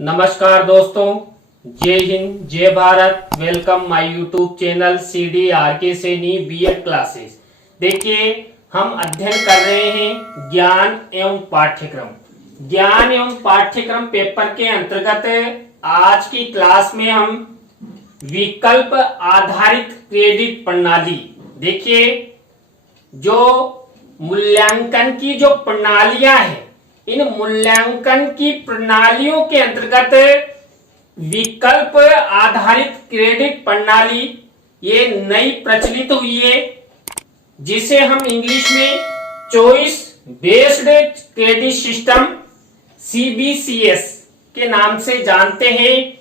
नमस्कार दोस्तों, जय हिंद, जय Bharat. Welcome my YouTube channel CDRK Saini BEd classes. देखिए, हम अध्ययन कर रहे हैं ज्ञान एवं पाठ्यक्रम। ज्ञान एवं पाठ्यक्रम पेपर के अंतर्गत आज की क्लास में हम विकल्प आधारित क्रेडिट प्रणाली, देखिए जो मूल्यांकन की जो प्रणालियां हैं, इन मूल्यांकन की प्रणालियों के अंतर्गत विकल्प आधारित क्रेडिट प्रणाली ये नई प्रचलित हुई है, जिसे हम इंग्लिश में choice based credit system CBCS के नाम से जानते हैं।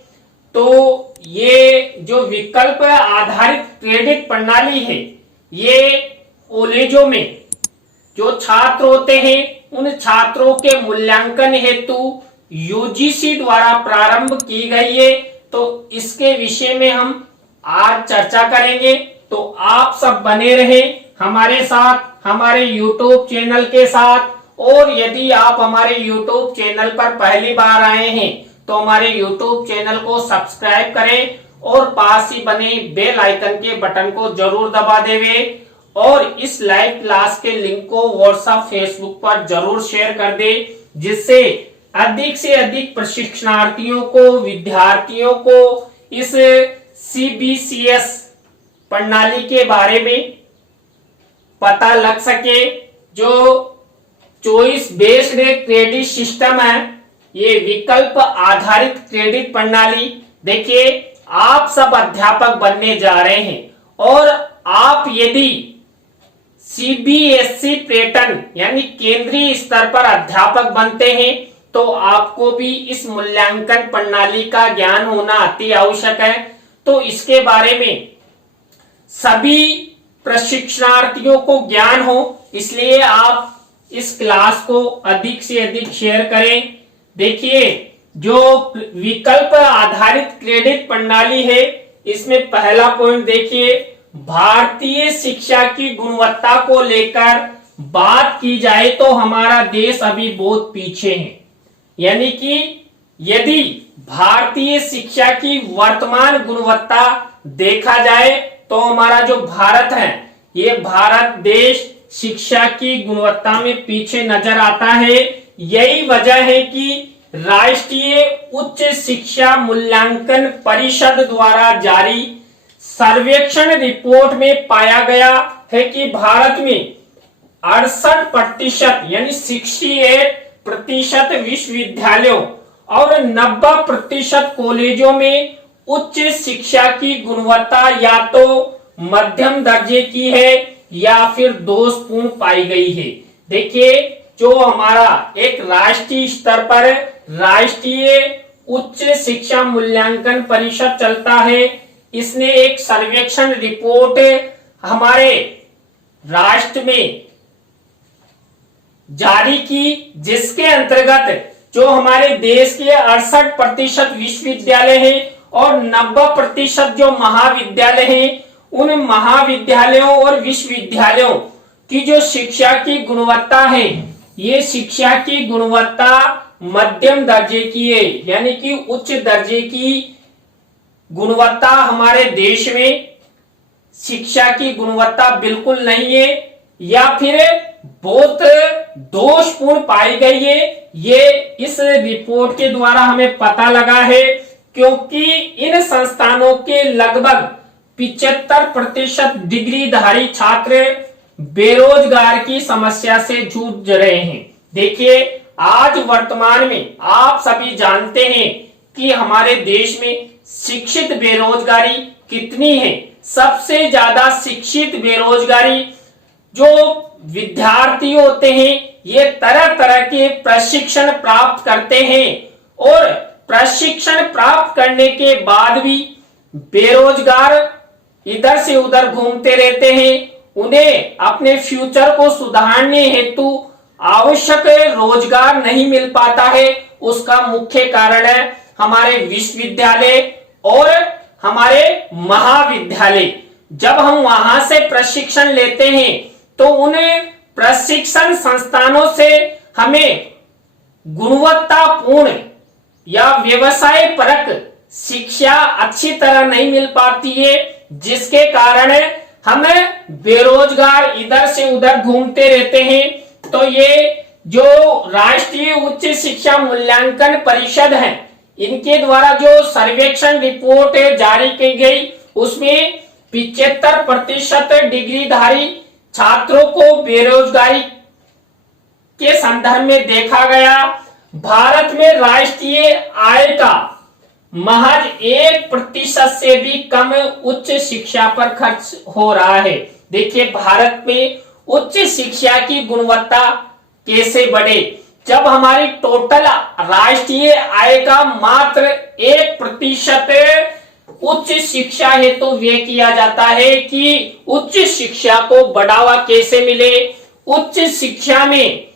तो ये जो विकल्प आधारित क्रेडिट प्रणाली है, ये कॉलेजों में जो छात्र होते हैं, उन छात्रों के मूल्यांकन हेतु UGC द्वारा प्रारंभ की गई है। तो इसके विषय में हम आज चर्चा करेंगे। तो आप सब बने रहे हमारे साथ, हमारे YouTube चैनल के साथ। और यदि आप हमारे YouTube चैनल पर पहली बार आए हैं तो हमारे YouTube चैनल को सब्सक्राइब करें और पास ही बने बेल आइकन के बटन को जरूर दबा देवे। और इस लाइव क्लास के लिंक को व्हाट्सएप, फेसबुक पर जरूर शेयर कर दे, जिससे अधिक से अधिक प्रशिक्षणार्थियों को, विद्यार्थियों को इस CBCS प्रणाली के बारे में पता लग सके। जो चॉइस बेस्ड क्रेडिट सिस्टम है, ये विकल्प आधारित क्रेडिट प्रणाली, देखिए आप सब अध्यापक बनने जा रहे हैं और आप यदि CBSE पैटर्न यानी केंद्रीय स्तर पर अध्यापक बनते हैं तो आपको भी इस मूल्यांकन प्रणाली का ज्ञान होना अति आवश्यक है। तो इसके बारे में सभी प्रशिक्षणार्थियों को ज्ञान हो, इसलिए आप इस क्लास को अधिक से अधिक शेयर करें। देखिए, जो विकल्प आधारित क्रेडिट प्रणाली है, इसमें पहला पॉइंट देखिए, भारतीय शिक्षा की गुणवत्ता को लेकर बात की जाए तो हमारा देश अभी बहुत पीछे है। यानी कि यदि भारतीय शिक्षा की वर्तमान गुणवत्ता देखा जाए तो हमारा जो भारत है, ये भारत देश शिक्षा की गुणवत्ता में पीछे नजर आता है। यही वजह है कि राष्ट्रीय उच्च शिक्षा मूल्यांकन परिषद द्वारा जारी सर्वेक्षण रिपोर्ट में पाया गया है कि भारत में 68% यानी 68% विश्वविद्यालयों और 90% कॉलेजों में उच्च शिक्षा की गुणवत्ता या तो मध्यम दर्जे की है या फिर दोषपूर्ण पाई गई है। देखिए, जो हमारा एक राष्ट्रीय स्तर पर राष्ट्रीय उच्च शिक्षा मूल्यांकन परिषद चलता है, इसने एक सर्वेक्षण रिपोर्ट हमारे राष्ट्र में जारी की, जिसके अंतर्गत जो हमारे देश के 68% विश्वविद्यालय हैं और 90% जो महाविद्यालय हैं, उन महाविद्यालयों और विश्वविद्यालयों की जो शिक्षा की गुणवत्ता है, ये शिक्षा की गुणवत्ता मध्यम दर्जे की है। यानी कि उच्च दर्जे की गुणवत्ता हमारे देश में शिक्षा की गुणवत्ता बिल्कुल नहीं है या फिर बहुत दोषपूर्ण पाई गई है। ये इस रिपोर्ट के द्वारा हमें पता लगा है, क्योंकि इन संस्थानों के लगभग 75% डिग्रीधारी छात्र बेरोजगार की समस्या से जूझ रहे हैं। देखिए, आज वर्तमान में आप सभी जानते हैं कि हमारे देश में शिक्षित बेरोजगारी कितनी है। सबसे ज्यादा शिक्षित बेरोजगारी जो विद्यार्थी होते हैं, ये तरह तरह के प्रशिक्षण प्राप्त करते हैं और प्रशिक्षण प्राप्त करने के बाद भी बेरोजगार इधर से उधर घूमते रहते हैं। उन्हें अपने फ्यूचर को सुधारने हेतु आवश्यक रोजगार नहीं मिल पाता है। उसका मुख्य कारण है हमारे विश्वविद्यालय और हमारे महाविद्यालय। जब हम वहां से प्रशिक्षण लेते हैं तो उन प्रशिक्षण संस्थानों से हमें गुणवत्तापूर्ण या व्यवसाय परक शिक्षा अच्छी तरह नहीं मिल पाती है, जिसके कारण हमें बेरोजगार इधर से उधर घूमते रहते हैं। तो ये जो राष्ट्रीय उच्च शिक्षा मूल्यांकन परिषद है, इनके द्वारा जो सर्वेक्षण रिपोर्ट जारी की गई, उसमें 75% डिग्रीधारी छात्रों को बेरोजगारी के संदर्भ में देखा गया। भारत में राष्ट्रीय आय का महज 1% से भी कम उच्च शिक्षा पर खर्च हो रहा है। देखिए, भारत में उच्च शिक्षा की गुणवत्ता कैसे बढ़े, जब हमारी टोटल राष्ट्रीय आय का मात्र 1% उच्च शिक्षा हेतु व्यय किया जाता है कि उच्च शिक्षा को बढ़ावा कैसे मिले, उच्च शिक्षा में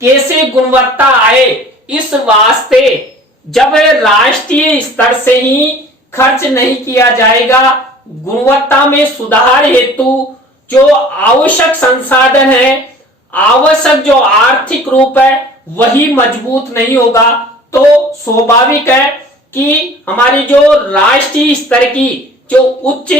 कैसे गुणवत्ता आए। इस वास्ते जब राष्ट्रीय स्तर से ही खर्च नहीं किया जाएगा, गुणवत्ता में सुधार हेतु जो आवश्यक संसाधन है, आवश्यक जो आर्थिक रूप है, वही मजबूत नहीं होगा, तो स्वाभाविक है कि हमारी जो राष्ट्रीय स्तर की जो उच्च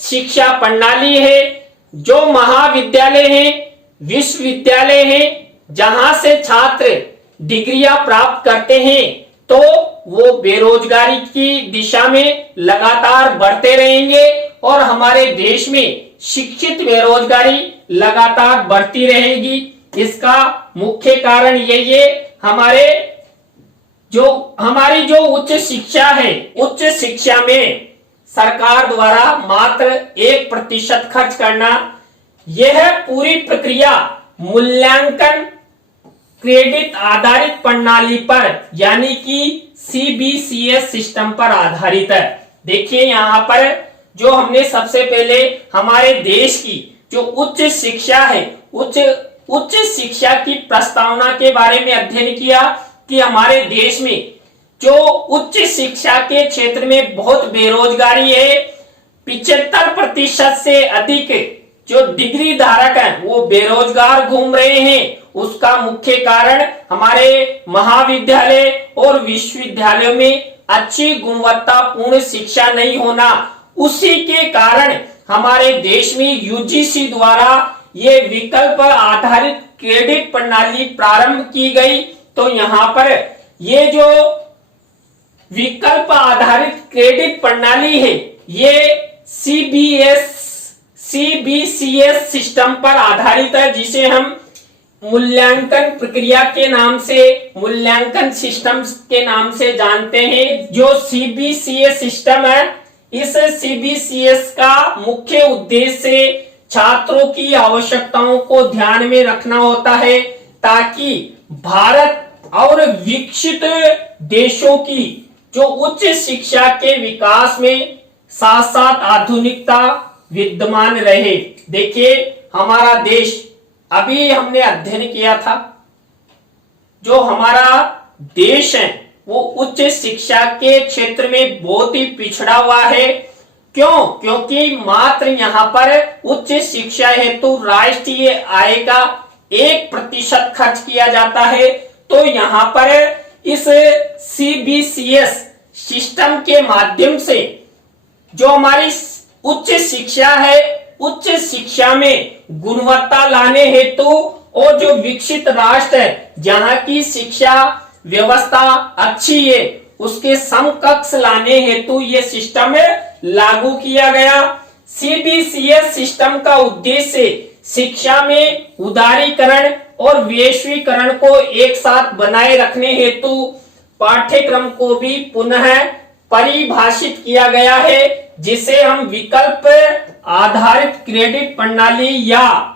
शिक्षा प्रणाली है, जो महाविद्यालय है, विश्वविद्यालय है, जहां से छात्र डिग्रियां प्राप्त करते हैं, तो वो बेरोजगारी की दिशा में लगातार बढ़ते रहेंगे और हमारे देश में शिक्षित बेरोजगारी लगातार बढ़ती रहेगी। इसका मुख्य कारण यही है, हमारी जो उच्च शिक्षा है, उच्च शिक्षा में सरकार द्वारा मात्र 1% खर्च करना, यह पूरी प्रक्रिया मूल्यांकन क्रेडिट आधारित प्रणाली पर यानी कि CBCS सिस्टम पर आधारित है। देखिए, यहाँ पर जो हमने सबसे पहले हमारे देश की जो उच्च शिक्षा है, उच्च शिक्षा की प्रस्तावना के बारे में अध्ययन किया कि हमारे देश में जो उच्च शिक्षा के क्षेत्र में बहुत बेरोजगारी है, 75% से अधिक जो डिग्री धारक हैं वो बेरोजगार घूम रहे हैं। उसका मुख्य कारण हमारे महाविद्यालय और विश्वविद्यालयों में अच्छी गुणवत्तापूर्ण शिक्षा नहीं होना। उसी के कारण हमारे देश में UGC द्वारा ये विकल्प आधारित क्रेडिट प्रणाली प्रारंभ की गई। तो यहाँ पर ये जो विकल्प आधारित क्रेडिट प्रणाली है, ये CBCS सिस्टम पर आधारित है, जिसे हम मूल्यांकन प्रक्रिया के नाम से, मूल्यांकन सिस्टम के नाम से जानते हैं। जो CBCS सिस्टम है, इस CBCS का मुख्य उद्देश्य छात्रों की आवश्यकताओं को ध्यान में रखना होता है, ताकि भारत और विकसित देशों की जो उच्च शिक्षा के विकास में साथ साथ आधुनिकता विद्यमान रहे। देखिए, हमारा देश, अभी हमने अध्ययन किया था, जो हमारा देश है वो उच्च शिक्षा के क्षेत्र में बहुत ही पिछड़ा हुआ है। क्यों? क्योंकि मात्र यहाँ पर उच्च शिक्षा हेतु राष्ट्रीय आय का 1% खर्च किया जाता है। तो यहाँ पर इस CBCS सिस्टम के माध्यम से जो हमारी उच्च शिक्षा है, उच्च शिक्षा में गुणवत्ता लाने हेतु और जो विकसित राष्ट्र है, जहां की शिक्षा व्यवस्था अच्छी है, उसके समकक्ष लाने हेतु ये सिस्टम लागू किया गया। CBCS सिस्टम का उद्देश्य शिक्षा में उदारीकरण और वैश्वीकरण को एक साथ बनाए रखने हेतु पाठ्यक्रम को भी पुनः परिभाषित किया गया है, जिसे हम विकल्प आधारित क्रेडिट प्रणाली या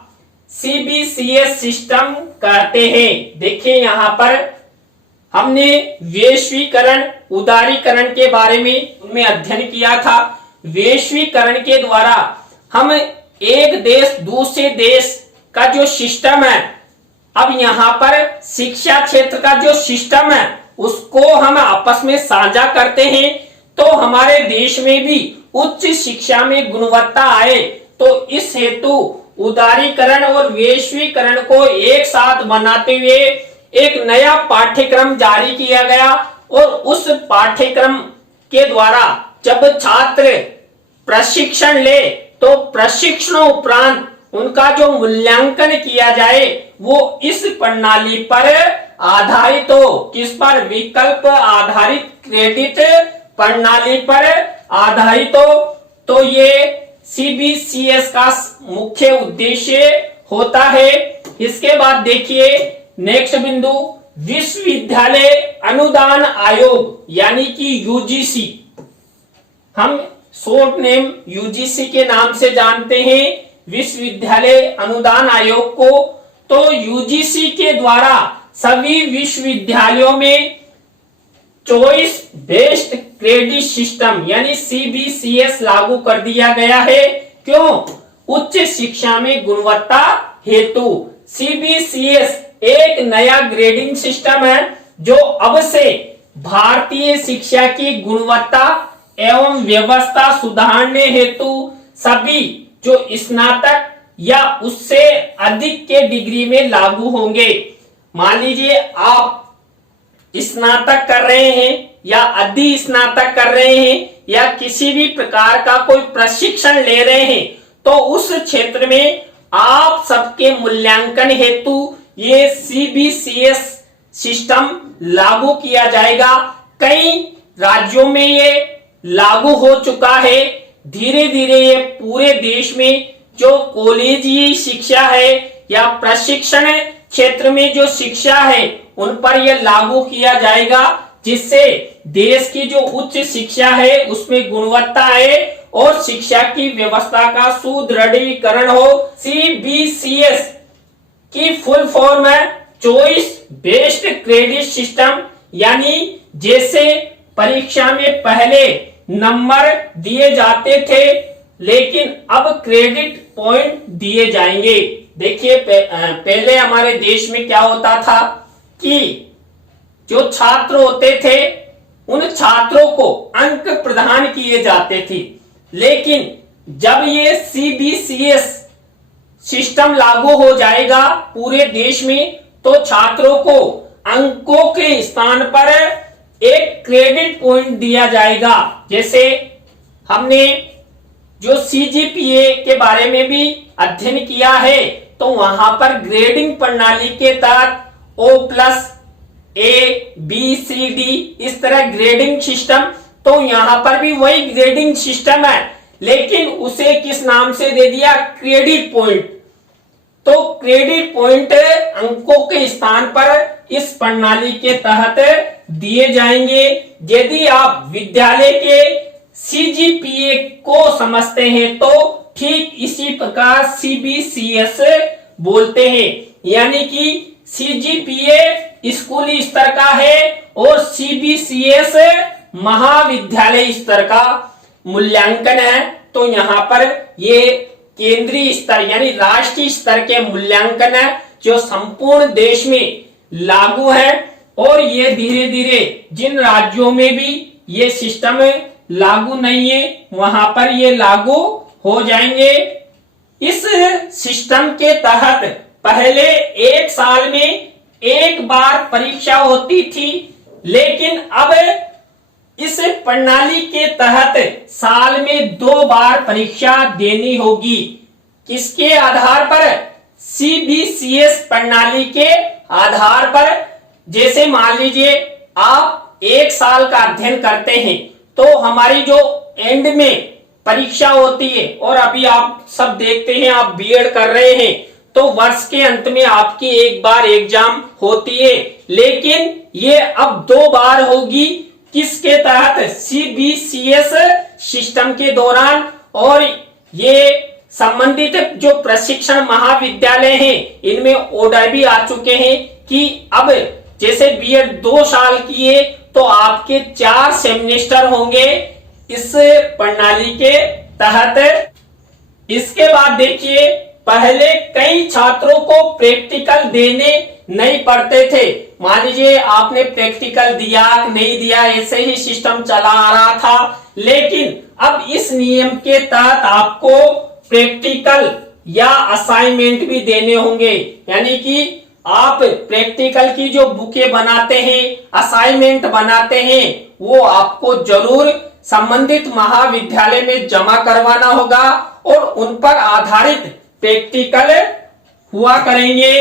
CBCS सिस्टम कहते हैं। देखिए, यहाँ पर हमने वैश्वीकरण, उदारीकरण के बारे में अध्ययन किया था। वैश्वीकरण के द्वारा हम एक देश दूसरे देश का जो सिस्टम है, अब यहाँ पर शिक्षा क्षेत्र का जो सिस्टम है उसको हम आपस में साझा करते हैं, तो हमारे देश में भी उच्च शिक्षा में गुणवत्ता आए। तो इस हेतु उदारीकरण और वैश्वीकरण को एक साथ बनाते हुए एक नया पाठ्यक्रम जारी किया गया, और उस पाठ्यक्रम के द्वारा जब छात्र प्रशिक्षण ले तो प्रशिक्षण उपरांत उनका जो मूल्यांकन किया जाए वो इस प्रणाली पर आधारित हो। किस पर? विकल्प आधारित क्रेडिट प्रणाली पर आधारित हो। तो ये सीबीसीएस का मुख्य उद्देश्य होता है। इसके बाद देखिए नेक्स्ट बिंदु, विश्वविद्यालय अनुदान आयोग यानी कि यूजीसी, हम शॉर्ट नेम यूजीसी के नाम से जानते हैं विश्वविद्यालय अनुदान आयोग को। तो यूजीसी के द्वारा सभी विश्वविद्यालयों में चॉइस बेस्ड क्रेडिट सिस्टम यानी सीबीसीएस लागू कर दिया गया है। क्यों? उच्च शिक्षा में गुणवत्ता हेतु। सीबीसीएस एक नया ग्रेडिंग सिस्टम है जो अब से भारतीय शिक्षा की गुणवत्ता एवं व्यवस्था सुधारने हेतु सभी जो स्नातक या उससे अधिक के डिग्री में लागू होंगे। मान लीजिए आप स्नातक कर रहे हैं या अधि स्नातक कर रहे हैं या किसी भी प्रकार का कोई प्रशिक्षण ले रहे हैं तो उस क्षेत्र में आप सबके मूल्यांकन हेतु ये सीबीसीएस सिस्टम लागू किया जाएगा। कई राज्यों में ये लागू हो चुका है। धीरे धीरे ये पूरे देश में जो कॉलेजीय शिक्षा है या प्रशिक्षण क्षेत्र में जो शिक्षा है उन पर यह लागू किया जाएगा, जिससे देश की जो उच्च शिक्षा है उसमें गुणवत्ता आए और शिक्षा की व्यवस्था का सुदृढ़ीकरण हो। सीबीसीएस की फुल फॉर्म है चॉइस बेस्ड क्रेडिट सिस्टम, यानी जैसे परीक्षा में पहले नंबर दिए जाते थे लेकिन अब क्रेडिट पॉइंट दिए जाएंगे। देखिए पहले हमारे देश में क्या होता था कि जो छात्र होते थे उन छात्रों को अंक प्रदान किए जाते थे, लेकिन जब ये सीबीसीएस सिस्टम लागू हो जाएगा पूरे देश में तो छात्रों को अंकों के स्थान पर एक क्रेडिट पॉइंट दिया जाएगा। जैसे हमने जो सीजीपीए के बारे में भी अध्ययन किया है तो वहां पर ग्रेडिंग प्रणाली के तहत O+, A, B, C, D इस तरह ग्रेडिंग सिस्टम, तो यहां पर भी वही ग्रेडिंग सिस्टम है लेकिन उसे किस नाम से दे दिया? Credit point. तो क्रेडिट पॉइंट अंकों के स्थान पर इस प्रणाली के तहत दिए जाएंगे। यदि आप विद्यालय के सीजीपीए को समझते हैं तो ठीक इसी प्रकार सीबीसीएस बोलते हैं, यानी कि सीजीपीए स्कूली स्तर का है और सीबीसीएस महाविद्यालय स्तर का मूल्यांकन है। तो यहाँ पर ये केंद्रीय स्तर यानी राष्ट्रीय स्तर के मूल्यांकन है जो संपूर्ण देश में लागू है और ये धीरे धीरे जिन राज्यों में भी ये सिस्टम लागू नहीं है वहां पर ये लागू हो जाएंगे। इस सिस्टम के तहत पहले एक साल में एक बार परीक्षा होती थी, लेकिन अब इस प्रणाली के तहत साल में 2 बार परीक्षा देनी होगी। किसके आधार पर? सीबीसीएस प्रणाली के आधार पर। जैसे मान लीजिए आप 1 साल का अध्ययन करते हैं तो हमारी जो एंड में परीक्षा होती है, और अभी आप सब देखते हैं आप बीएड कर रहे हैं तो वर्ष के अंत में आपकी 1 बार एग्जाम होती है, लेकिन ये अब 2 बार होगी। किसके तहत? सीबीसीएस सिस्टम के दौरान। और ये संबंधित जो प्रशिक्षण महाविद्यालय हैं इनमें ऑर्डर भी आ चुके हैं कि अब जैसे बीएड 2 साल की है तो आपके 4 सेमेस्टर होंगे इस प्रणाली के तहत। इसके बाद देखिए पहले कई छात्रों को प्रैक्टिकल देने नहीं पड़ते थे। मान लीजिए आपने प्रैक्टिकल दिया नहीं दिया ऐसे ही सिस्टम चला आ रहा था, लेकिन अब इस नियम के तहत आपको प्रैक्टिकल या असाइनमेंट भी देने होंगे, यानी कि आप प्रैक्टिकल की जो बुकें बनाते हैं, असाइनमेंट बनाते हैं, वो आपको जरूर संबंधित महाविद्यालय में जमा करवाना होगा और उन पर आधारित प्रैक्टिकल हुआ करेंगे।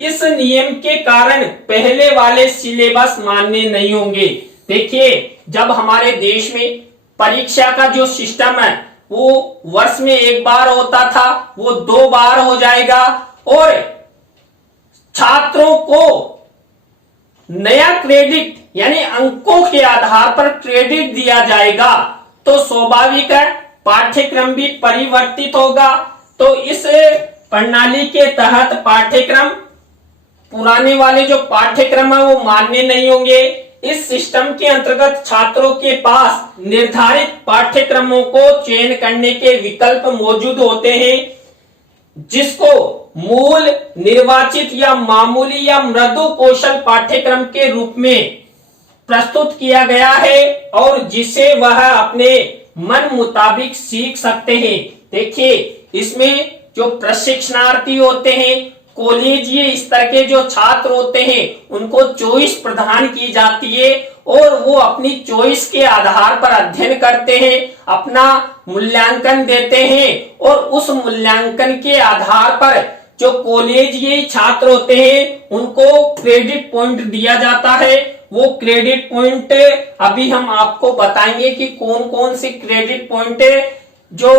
इस नियम के कारण पहले वाले सिलेबस मान्य नहीं होंगे। देखिए, जब हमारे देश में परीक्षा का जो सिस्टम है वो वर्ष में एक बार होता था, वो 2 बार हो जाएगा और छात्रों को नया क्रेडिट यानी अंकों के आधार पर क्रेडिट दिया जाएगा, तो स्वाभाविक है पाठ्यक्रम भी परिवर्तित होगा। तो इस प्रणाली के तहत पाठ्यक्रम, पुराने वाले जो पाठ्यक्रम है वो मान्य नहीं होंगे। इस सिस्टम के अंतर्गत छात्रों के पास निर्धारित पाठ्यक्रमों को चयन करने के विकल्प मौजूद होते हैं, जिसको मूल, निर्वाचित या मामूली या मृदु कौशल पाठ्यक्रम के रूप में प्रस्तुत किया गया है और जिसे वह अपने मन मुताबिक सीख सकते हैं। देखिए, इसमें जो प्रशिक्षणार्थी होते हैं, कॉलेजीय स्तर के जो छात्र होते हैं, उनको चॉइस प्रदान की जाती है और वो अपनी चॉइस के आधार पर अध्ययन करते हैं, अपना मूल्यांकन देते हैं और उस मूल्यांकन के आधार पर जो कॉलेजीय छात्र होते हैं उनको क्रेडिट पॉइंट दिया जाता है। वो क्रेडिट पॉइंट अभी हम आपको बताएंगे कि कौन कौन सी क्रेडिट पॉइंट जो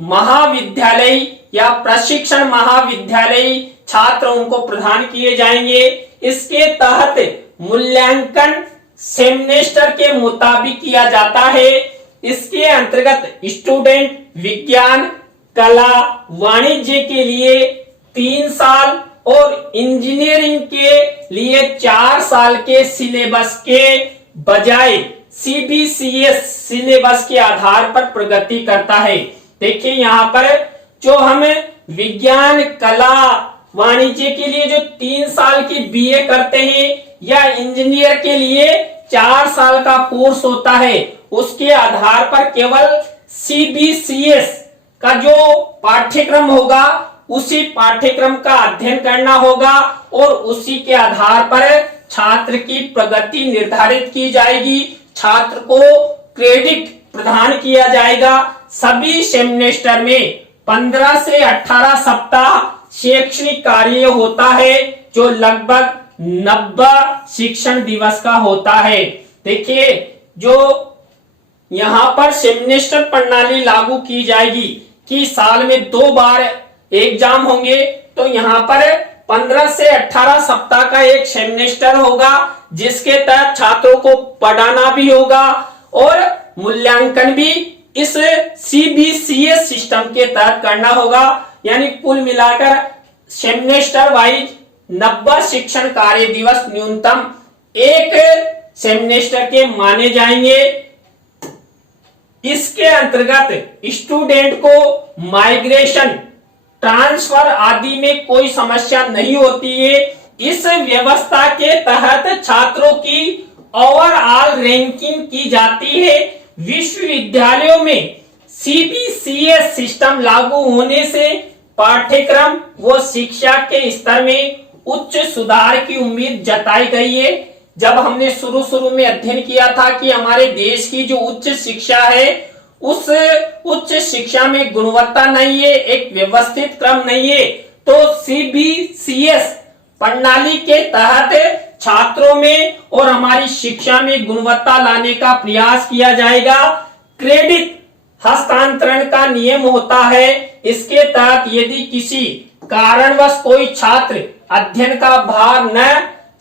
महाविद्यालय या प्रशिक्षण महाविद्यालय छात्र उनको प्रदान किए जाएंगे। इसके तहत मूल्यांकन सेमेस्टर के मुताबिक किया जाता है। इसके अंतर्गत स्टूडेंट विज्ञान, कला, वाणिज्य के लिए 3 साल और इंजीनियरिंग के लिए 4 साल के सिलेबस के बजाय CBCS सिलेबस के आधार पर प्रगति करता है। देखिए, यहाँ पर जो हम विज्ञान, कला, वाणिज्य के लिए जो 3 साल की BA करते हैं या इंजीनियर के लिए 4 साल का कोर्स होता है, उसके आधार पर केवल CBCS का जो पाठ्यक्रम होगा उसी पाठ्यक्रम का अध्ययन करना होगा और उसी के आधार पर छात्र की प्रगति निर्धारित की जाएगी, छात्र को क्रेडिट प्रदान किया जाएगा। सभी सेमेस्टर में 15 से 18 सप्ताह शैक्षणिक कार्य होता है, जो लगभग 90 शिक्षण दिवस का होता है। देखिए, जो यहाँ पर सेमेस्टर प्रणाली लागू की जाएगी कि साल में 2 बार एग्जाम होंगे, तो यहाँ पर 15 से 18 सप्ताह का एक सेमेस्टर होगा, जिसके तहत छात्रों को पढ़ाना भी होगा और मूल्यांकन भी इस CBCS सिस्टम के तहत करना होगा। यानी कुल मिलाकर सेमेस्टर वाइज 90 शिक्षण कार्य दिवस न्यूनतम एक सेमेस्टर के माने जाएंगे। इसके अंतर्गत स्टूडेंट को माइग्रेशन, ट्रांसफर आदि में कोई समस्या नहीं होती है। इस व्यवस्था के तहत छात्रों की ओवरऑल रैंकिंग की जाती है। विश्वविद्यालयों में CBCS सिस्टम लागू होने से पाठ्यक्रम व शिक्षा के स्तर में उच्च सुधार की उम्मीद जताई गई है। जब हमने शुरू में अध्ययन किया था कि हमारे देश की जो उच्च शिक्षा है, उस उच्च शिक्षा में गुणवत्ता नहीं है, एक व्यवस्थित क्रम नहीं है, तो CBCS प्रणाली के तहत छात्रों में और हमारी शिक्षा में गुणवत्ता लाने का प्रयास किया जाएगा। क्रेडिट हस्तांतरण का नियम होता है। इसके तहत यदि किसी कारणवश कोई छात्र अध्ययन का भार न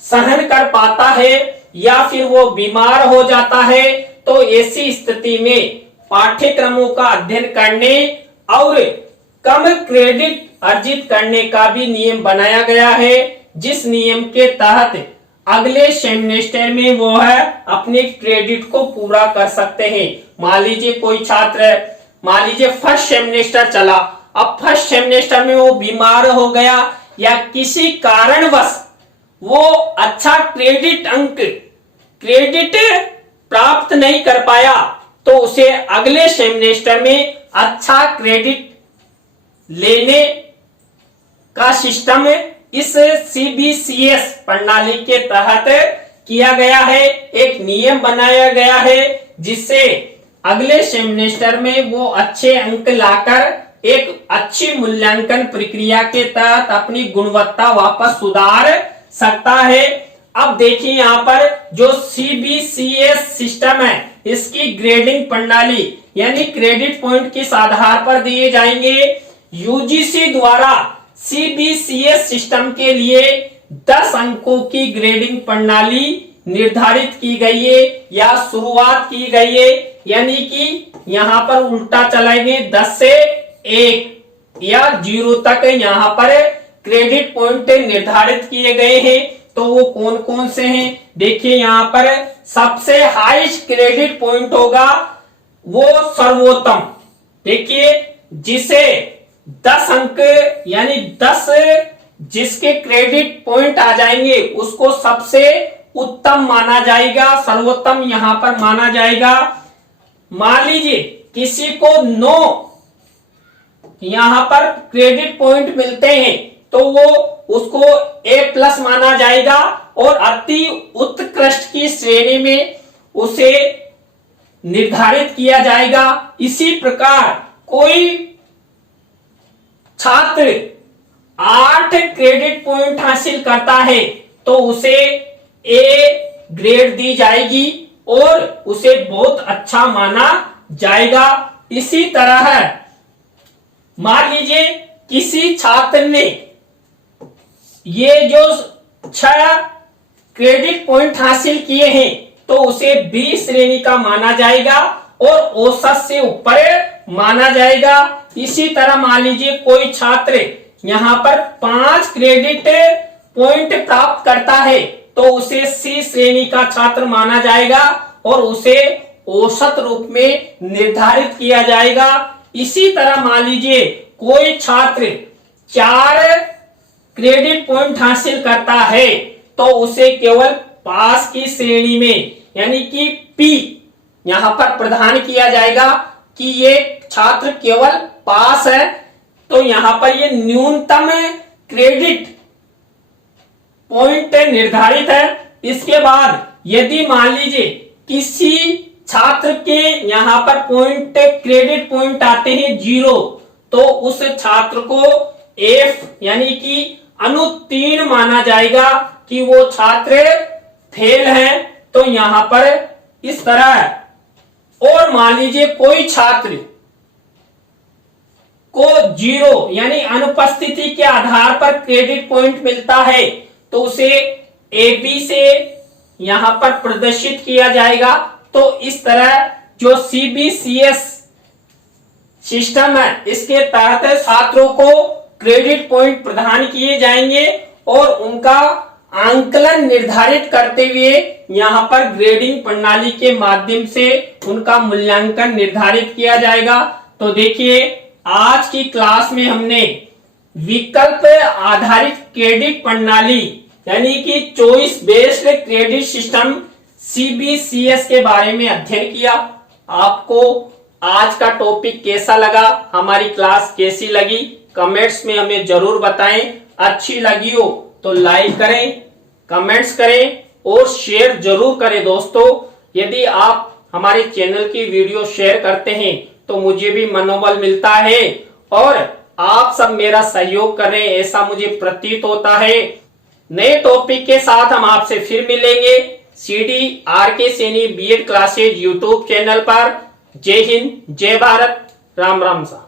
सहन कर पाता है या फिर वो बीमार हो जाता है, तो ऐसी स्थिति में पाठ्यक्रमों का अध्ययन करने और कम क्रेडिट अर्जित करने का भी नियम बनाया गया है, जिस नियम के तहत अगले सेमेस्टर में वो है अपने क्रेडिट को पूरा कर सकते हैं। मान लीजिए कोई छात्र, मान लीजिए फर्स्ट सेमेस्टर चला, अब फर्स्ट सेमेस्टर में वो बीमार हो गया या किसी कारणवश वो अच्छा क्रेडिट प्राप्त नहीं कर पाया, तो उसे अगले सेमेस्टर में अच्छा क्रेडिट लेने का सिस्टम इस सीबीसीएस प्रणाली के तहत किया गया है। एक नियम बनाया गया है जिससे अगले सेमेस्टर में वो अच्छे अंक लाकर एक अच्छी मूल्यांकन प्रक्रिया के तहत अपनी गुणवत्ता वापस सुधार सकता है। अब देखिए यहाँ पर जो सीबीसीएस सिस्टम है इसकी ग्रेडिंग प्रणाली यानी क्रेडिट पॉइंट किस आधार पर दिए जाएंगे। यूजीसी द्वारा सीबीसीएस सिस्टम के लिए 10 अंकों की ग्रेडिंग प्रणाली निर्धारित की गई है या शुरुआत की गई है, यानी कि यहाँ पर उल्टा चलाएंगे 10 से 1 या 0 तक यहाँ पर क्रेडिट पॉइंट निर्धारित किए गए हैं। तो वो कौन कौन से हैं देखिए, यहाँ पर सबसे हाईएस्ट क्रेडिट पॉइंट होगा वो सर्वोत्तम। देखिए जिसे 10 अंक यानी 10 जिसके क्रेडिट पॉइंट आ जाएंगे उसको सबसे उत्तम माना जाएगा, सर्वोत्तम यहां पर माना जाएगा। मान लीजिए किसी को 9 यहां पर क्रेडिट पॉइंट मिलते हैं तो वो उसको A+ माना जाएगा और अति उत्कृष्ट की श्रेणी में उसे निर्धारित किया जाएगा। इसी प्रकार कोई छात्र 8 क्रेडिट पॉइंट हासिल करता है तो उसे A ग्रेड दी जाएगी और उसे बहुत अच्छा माना जाएगा। इसी तरह मान लीजिए किसी छात्र ने ये जो 6 क्रेडिट पॉइंट हासिल किए हैं तो उसे B श्रेणी का माना जाएगा और औसत से ऊपर माना जाएगा। इसी तरह मान लीजिए कोई छात्र यहाँ पर 5 क्रेडिट पॉइंट प्राप्त करता है तो उसे C श्रेणी का छात्र माना जाएगा और उसे औसत रूप में निर्धारित किया जाएगा। इसी तरह मान लीजिए कोई छात्र 4 क्रेडिट पॉइंट हासिल करता है तो उसे केवल पास की श्रेणी में यानी कि P यहां पर प्रदान किया जाएगा कि ये छात्र केवल पास है। तो यहां पर ये न्यूनतम क्रेडिट पॉइंट निर्धारित है। इसके बाद यदि मान लीजिए किसी छात्र के यहां पर पॉइंट क्रेडिट पॉइंट आते हैं 0 तो उस छात्र को F यानी कि अनुत्तीर्ण माना जाएगा कि वो छात्र फेल है। तो यहां पर इस तरह और मान लीजिए कोई छात्र को 0 यानी अनुपस्थिति के आधार पर क्रेडिट पॉइंट मिलता है तो उसे AB से यहां पर प्रदर्शित किया जाएगा। तो इस तरह जो सीबीसीएस सिस्टम है इसके तहत छात्रों को क्रेडिट पॉइंट प्रदान किए जाएंगे और उनका आंकलन निर्धारित करते हुए यहाँ पर ग्रेडिंग प्रणाली के माध्यम से उनका मूल्यांकन निर्धारित किया जाएगा। तो देखिए आज की क्लास में हमने विकल्प आधारित क्रेडिट प्रणाली यानी कि choice based credit system CBCS के बारे में अध्ययन किया। आपको आज का टॉपिक कैसा लगा, हमारी क्लास कैसी लगी, कमेंट्स में हमें जरूर बताएं। अच्छी लगी हो तो लाइक करें, कमेंट्स करें और शेयर जरूर करें। दोस्तों यदि आप हमारे चैनल की वीडियो शेयर करते हैं तो मुझे भी मनोबल मिलता है और आप सब मेरा सहयोग कर रहे हैं ऐसा मुझे प्रतीत होता है। नए टॉपिक के साथ हम आपसे फिर मिलेंगे CDRK Saini B.Ed classes YouTube channel पर। जय हिंद, जय भारत, राम राम सा।